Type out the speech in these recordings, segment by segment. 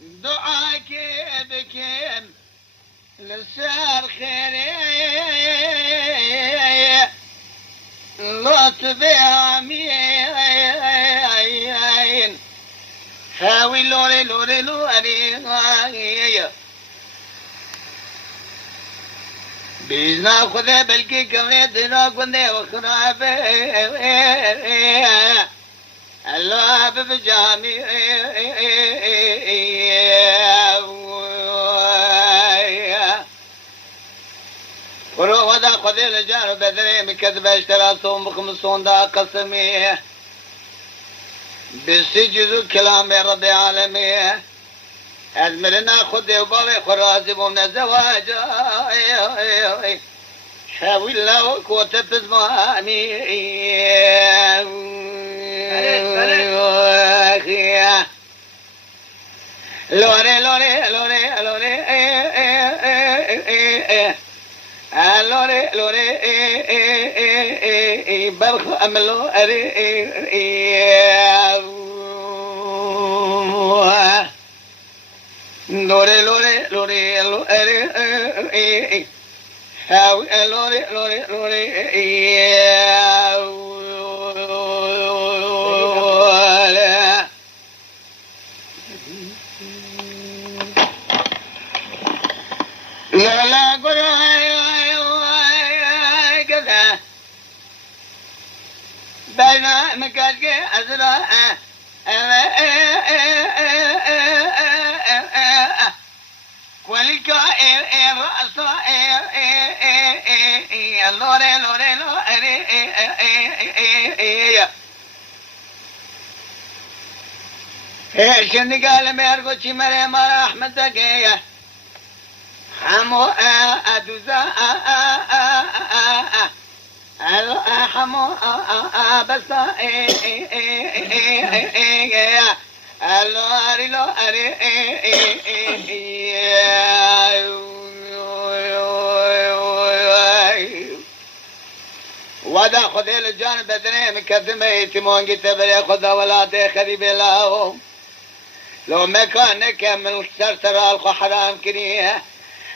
دعاك بكم للسار خيري لطف عمين هاوي لوري لوري لوري بيزنا خذ بلكي كميتنا كنا وخراب الله بجامي ورو ودا خذ الجار بدري مكذب اشترى صوم بخمسون دا قسمي بسجد كلام رب العالمين أزمرنا خذ وباري خرازي ومن الزواج حاول الله قوة بزماني لوري لوري لوري لوري لوري لوري برخ أملو لوري لوري لوري لوري لوري لوري لا لا كذا بين مكانك أزرع ولك الرأس لوري لوري لوري شن قال ميرغو چی مرے مارا احمد گیا حمو ادوزا حمو بسا لوري لوري ودا خذ الجانب بدني مكذمه يتمون تبري خذ ولاده خريب لهم لو ما كان كمل سرسر الخو حرام كريه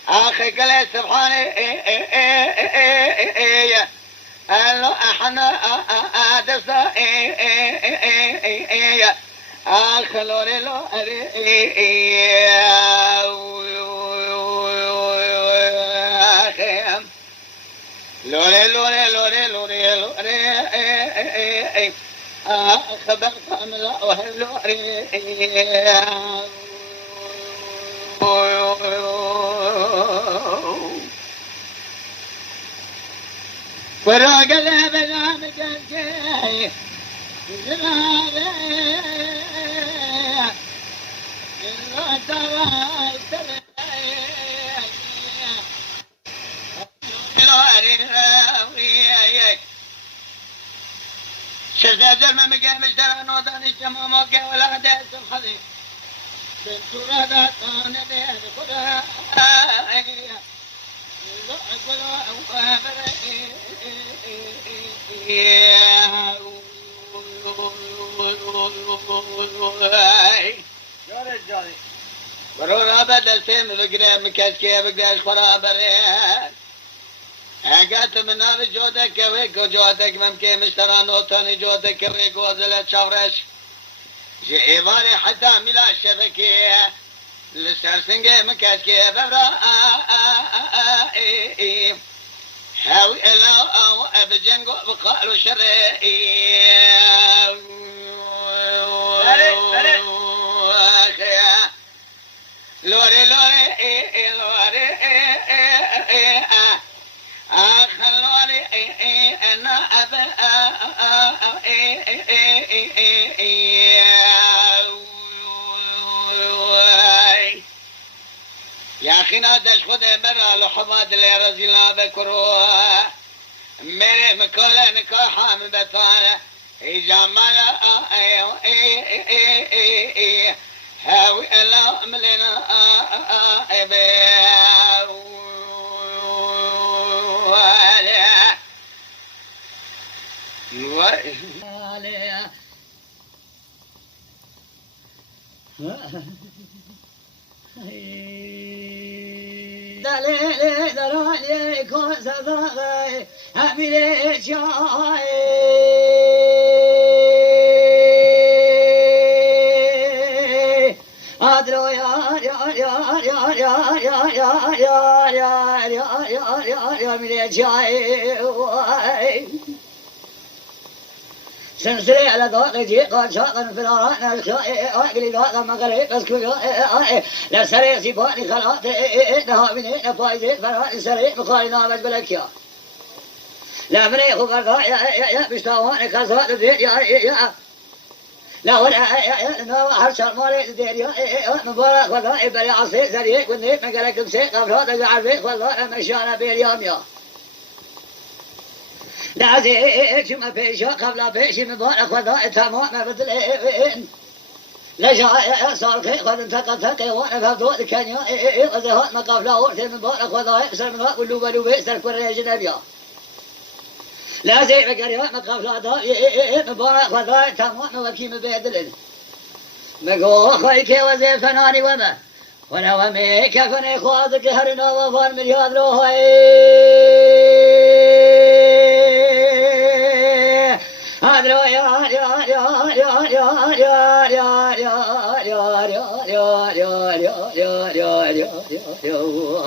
اخي قال سبحانه الله احنا ادسا اخ لوري لوري لوري لوري لوري لوري لوري خبر كامل لوري وراق الابد مجاي شزازر ما مقام اشترى نوضان الشمام ولا داس الخذي بنت رادة كان بين خدا برو رابط السيم القريب مكاسكي بقداش خرابرين اگات منار جودك ويك جودك ممكن مشترى نوتاني جودك ويك وزلت شورش جي ايباري حتى ملا الشبكية لسرسنجي مكاسكي برا هاوي الا او ابجنقو بقالو شرعي لوري لوري لوري خلوني انا ابا يا اخي نادش خود برا لحماد اللي رزيلا بكروه मेरे मकोले निको हम बताया इजामाया how ella melena ebe دلیل درانی کن صدقه امیر جای آدرو یار یار یار یار یار یار یار یار یار یار یار یار یار امیر جای سنسري على ضوء جيقا شاقا في الأرائنا أقلي ضوء مغرب بس كل لا سريع سيباني خلاط نها من هنا فايزين فرائي سريع مخالي نامت بلكيا لا من يخو فرقا يا بشتاواني خزوات الدين يا لا ولا يا نو حرشر مالي الدين يا مبارك وضائي بلي عصي سريع والنيت مقالك مسيق أفراد أجعل بيت وضائي مشانا باليوم يا لا زي شو ما فيش قبل فيش مبارك وضائي تمام بدلين لجا صار خي قد انتقل ثقي وانا فضوء كان يا وزهات ما قبل ورث مبارك وضائي بسر من هاك ولو بلو بيستر كوريا جنبيا لا زي بقريا ما قبل ضائي مبارك وضائي تمام وكيم بيدلين مقو خيك وزي فناني وما وانا ومي كفني خوازك هرنا وفان من ياد روحي أدرو يا يا يا يا يا يا يا يا يا يا يا يا يا يا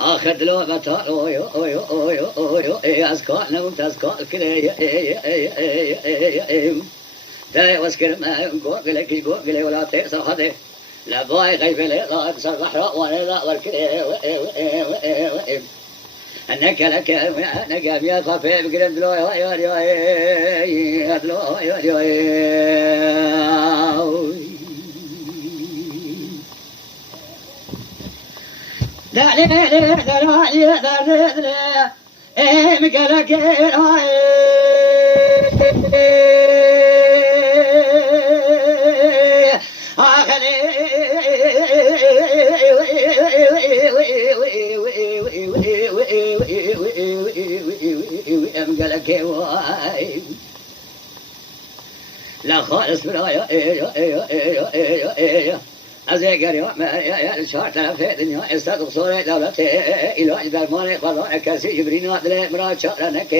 آخذ لو بتارو يو يو يو يو أسكال نوم تسكال كله ده واسكر ما قوقلة ولا تأسر هذا لا باي غيب لا أكسر بحر ولا لا والكله أنك لك أنك يا خفيف قرد له يا لا خالص بلا يا أزيقر يا شهر تلفت الدنيا استدق صورة دولته إلى إجبار مالك خضاء كاسي جبرين وادل مراد شهرنك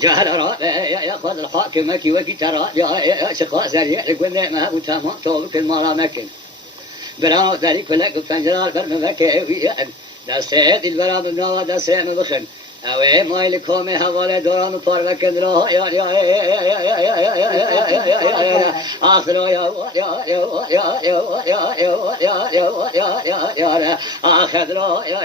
جهل راب يأخذ الحاكم مكي وكي ترى يا شقاء سريع لقلنا ما هو تمام طولك المرا مكن براو ذلك فلك وفنجرال برم مكي دستهد البرا من نوا دسته مبخن اوه مایل کومه حواله دوران پر وکن رو یا آخر یا آخر رو یا